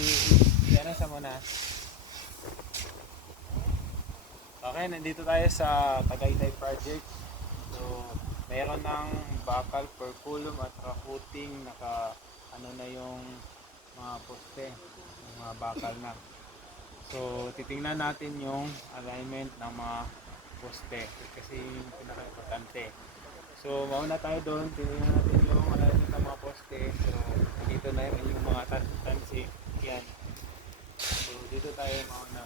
ano sa muna. Okay, nandito tayo sa Tagaytay Project. So, mayroon ng bakal per column at footing, naka ano na yung mga poste, yung mga bakal na. So, titingnan natin yung alignment ng mga poste kasi yung pinaka-importante. So, mauna tayo doon, tingnan natin yung alignment ng mga poste. So, dito na yung mga tansi. Yan. So, dito tayo mauna.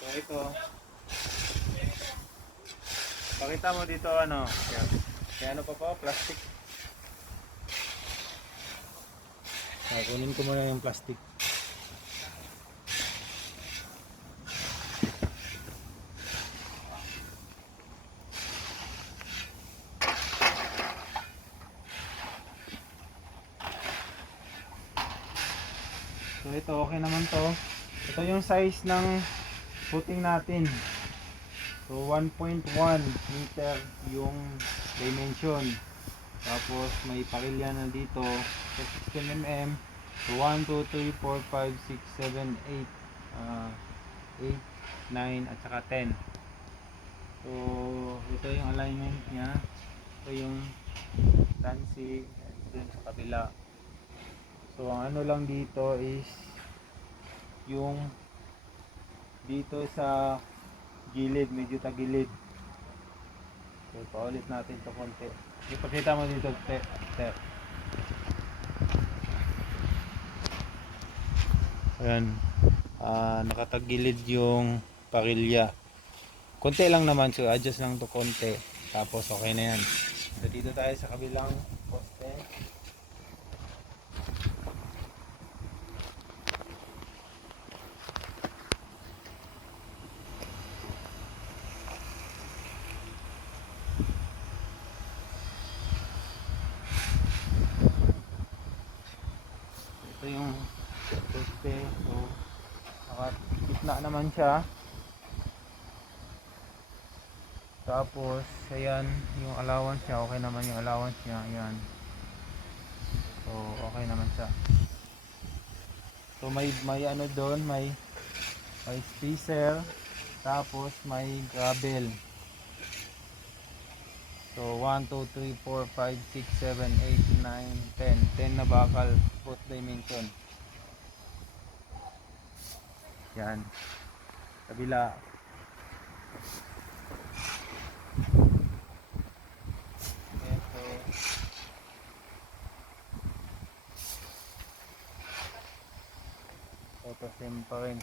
So, ito. Pakita mo dito ano. Yan. Kaya ano pa, plastic. Kunin ko muna yung plastic. So ito okay naman to. Ito yung size ng footing natin. So 1.1 meter yung dimension. Tapos may parilya na dito. So 16 mm. So 1, 2, 3, 4, 5, 6, 7, 8, 9 at saka 10. So ito yung alignment niya. Ito yung tansi dun sa kabila. So ang ano lang dito is yung dito sa gilid, medyo tagilid. So paulit natin to konti. Ipakita mo dito, te. Ayan. Nakatagilid yung parilya. Konti lang naman, so adjust lang to konti. Tapos okay na yan. So dito tayo sa kabilang poste. Ito yung poste. So nakagitna naman siya. Tapos ayan yung allowance niya, okay naman yung allowance niya. Ayan. So okay naman siya. So may ano doon, may spacer, tapos may gravel. So 1, 2, 3, 4, 5, 6, 7, 8, 9, 10 na bakal, both dimension. Yan. Kabila. Ito same pa rin.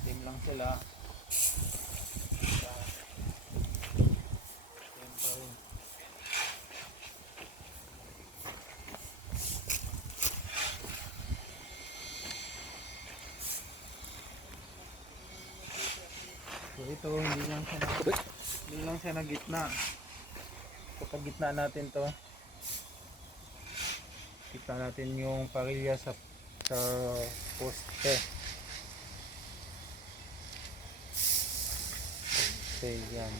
Same lang sila. Same pa rin. So ito hindi lang siya na gitna. Kapag gitna natin to, kita natin yung parilya sa poste. Okay, yan.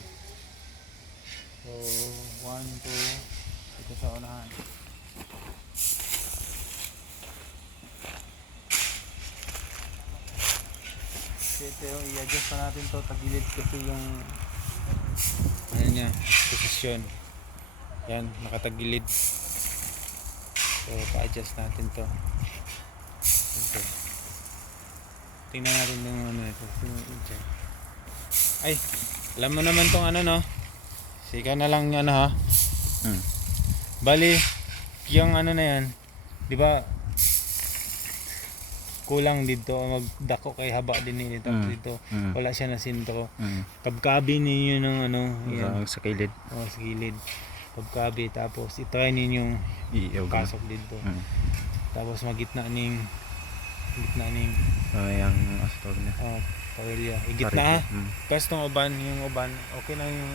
So 1, 2, ito sa unahan. Ito yung i-adjust na natin to, tagilid kasi yung ano niya, posisyon. Yan, nakatagilid. So pa-adjust natin to. Okay. Tingnan natin yung ano ito. Ay, alam mo naman tong ano no. Ikaw na lang ano ha. Bali, yung ano na yan, di ba? Kulang dito magdako kay haba din nito dito. Wala siya na sintro. Kabkabi ninyo ng ano, yan. Sa kilid. Oh, sa gilid. Kabkabi tapos i-try ninyong pasok dito. Tapos gitna ning Yang astog na. parilya. Gitna ha. Kasi tong uban, yung uban, okay na yung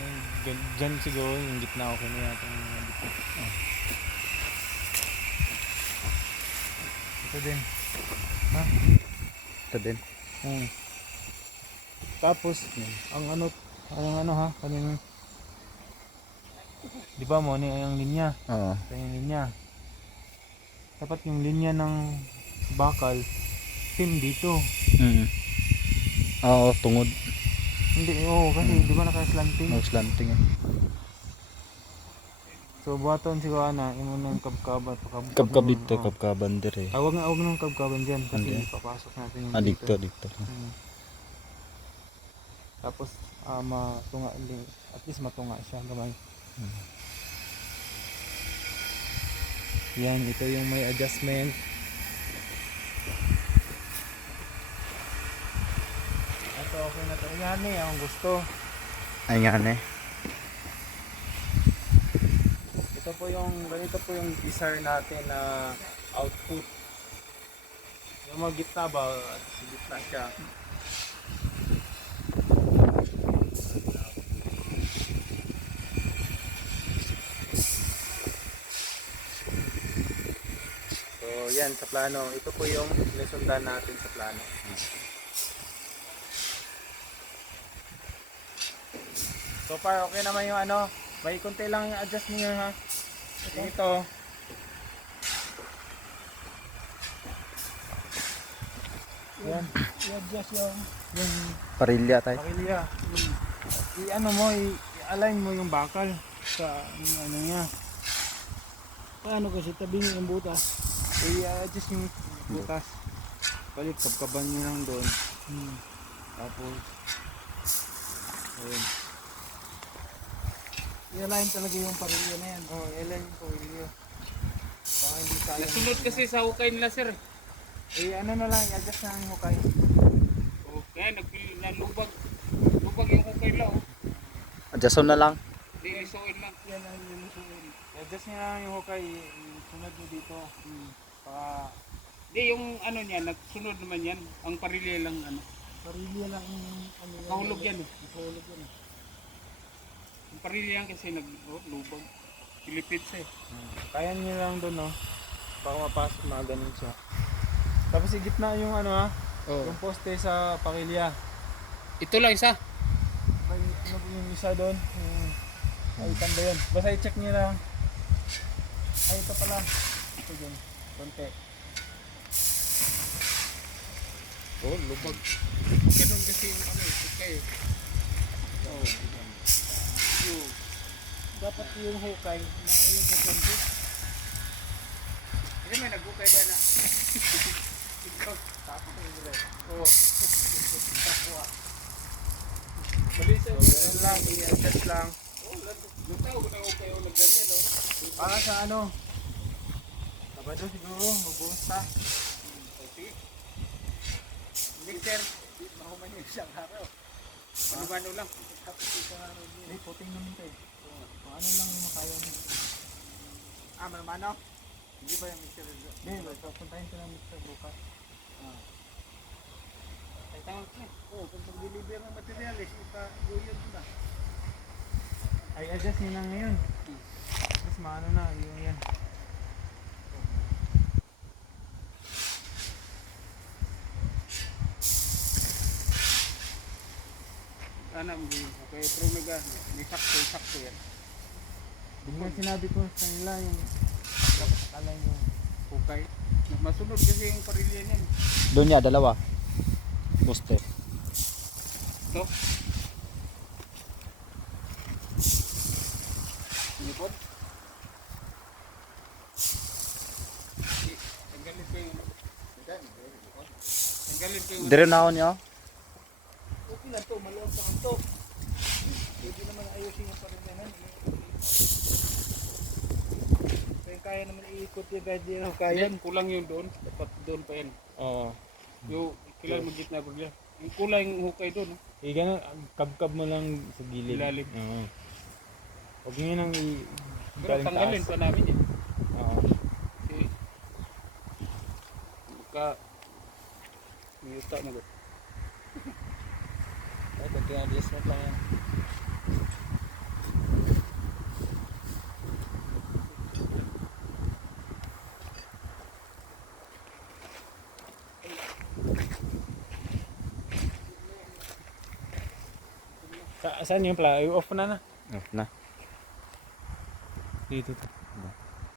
dyan siguro yung gitna okay na yata yung dito. Ito din. Ha? Ito din. Tapos ang ano Parang ano ha, kaning di ba mo ni yung linya, Oo. ito yung linya. Dapat yung linya ng bakal same dito. Mm. Oo, tungod. Hindi, oo, kasi di ba naka-slanting? No slanting eh. So buhaton siguro na imo nang kabkabat, Kabkab dito, kabkaban dire. Wag nang kabkaban diyan kasi Hindi. ipapasok natin yung Dito, dito. Mm. Tapos matunga at least matunga siya gamay. Yan, ito yung may adjustment. Ito okay na to. Yan eh, ang gusto. Ay nga ne. Ito po yung, ganito po yung desire natin na output. Yung mga gitna ba, sa gitna siya. So yan sa plano, ito po yung nisundan natin sa plano. So far okay naman yung ano, may konti lang yung adjust niyo ha. Ito. Yan. I-adjust yung Parilya tayo. pakilya. I-ano mo, i-align mo yung bakal sa yung ano niya. Paano kasi tabingin yung butas? I-adjust yung butas. Balik, kabkaban nyo lang doon. Tapos, ayun. I-align talaga yung parilya na yan. I-align yung pakilya. Baka hindi sayang. Nasunod kasi sa hukay nila sir. Ano na lang, i-adjust na yung hukay. O, kaya nalubag. Lubag yung hukay lang. Adjuston na lang. Hindi isuin lang. Yan ang linusuin. I-adjust nyo lang yung hukay. Sunod nyo dito. Baka, Hindi yung ano niya, nagsunod naman yan. Ang parilya lang ano. Parilya lang yung ano yan. Kahulog yan eh. Kahulog yan eh. Ang parilya yan kasi lubag. Pilipits eh. kaya nyo lang doon, no? Baka mapasok na ganun siya. Tapos igitna yung ano ha, yung poste sa pakilya. Ito lang isa. May ano po yung isa doon. Ay, tanda yun. Basta i-check nyo lang. Ay, ito pala. Ito dun. Konti. Oh, lubag. Ganun kasi yung ano, hukay eh. Yung, dapat yung hukay na yung konti. Kasi may naghukay ba na. Ikaw. Oo. Mali sa So, ganun lang. I-adjust lang. lutaw ko na hukay o nagganyan o. Para sa ano. Sabado siguro. Magbuhos pa. Sige. Mixer. Mahuman yung isang araw. Ano lang. Tapos isang araw din. Ay, puting naman tayo. Kung ano lang yung makaya mo. Mano? Hindi ba yung mixer? Hindi, puntahin ko ng mixer bukas. Ay, tawag na. Oo, kung pag-deliver ng materialis, ipaguyod mo na. Ay, adjust nyo na ngayon. Mas maano na. Yung yan. Sana mo yun. Okay, pero may sakto yan. Biglang sinabi ko sa nila yung dapat akala yung Hukay. Masunod kasi yung parilya niyan. Doon niya, dalawa. Poste. Ito. Sinipod. Tanggalin ko yung... Tanggalin ko yung... Dire na ako niya. Okay lang to, maliit lang to. Pwede naman ayusin yung parilya na. Kaya kaya naman iikot yung kahit di na kaya. Yan, kulang yun doon. Dapat doon pa yan. Oo. Yung kailangan mag-gitna parilya. Yung kulang yung hukay doon. Ganun, kabkab mo lang sa gilid. Ilalim. Oo. Huwag nyo nang Pero galing tanggalin taas. pa namin yan. Oo. Kasi... Miyuta na ba? Ay, konti adjustment lang yan. Saan yung pla? I-off na na. Off na. Dito to.